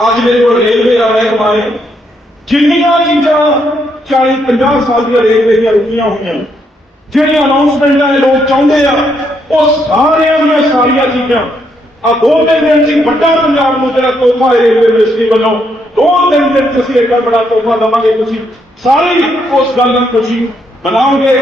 ਅੱਜ ਮੇਰੇ ਕੋਲ ਰੇਲਵੇ ਦਾ ਮਹਿਕਮਾ ਹੈ। ਜਿੰਨੀਆਂ ਚੀਜ਼ਾਂ 40 50 ਸਾਲ ਦੀਆਂ ਰੇਲਵੇ ਦੀਆਂ ਰੁਕੀਆਂ ਹੋਈਆਂ, ਜਿਹੜੀਆਂ ਅਨਾਉਂਸਮੈਂਟਾਂ ਇਹ ਲੋਕ ਚਾਹੁੰਦੇ ਆ, ਉਹ ਸਾਰਿਆਂ ਦੀਆਂ ਸਾਰੀਆਂ ਚੀਜ਼ਾਂ। ਆ ਦੋ ਤਿੰਨ ਦਿਨ ਚ ਵੱਡਾ ਪੰਜਾਬ ਨੂੰ ਜਿਹੜਾ ਤੋਹਫਾ ਰੇਲਵੇ ਮਿਨਿਸਟਰੀ ਵੱਲੋਂ, ਦੋ ਤਿੰਨ ਦਿਨ ਚ ਅਸੀਂ ਇੱਕ ਬੜਾ ਤੋਹਫਾ ਦਵਾਂਗੇ ਤੁਸੀਂ ਸਾਰੇ ਉਸ ਗੱਲ ਨੂੰ ਖੁਸ਼ੀ ਮਨਾਓਗੇ।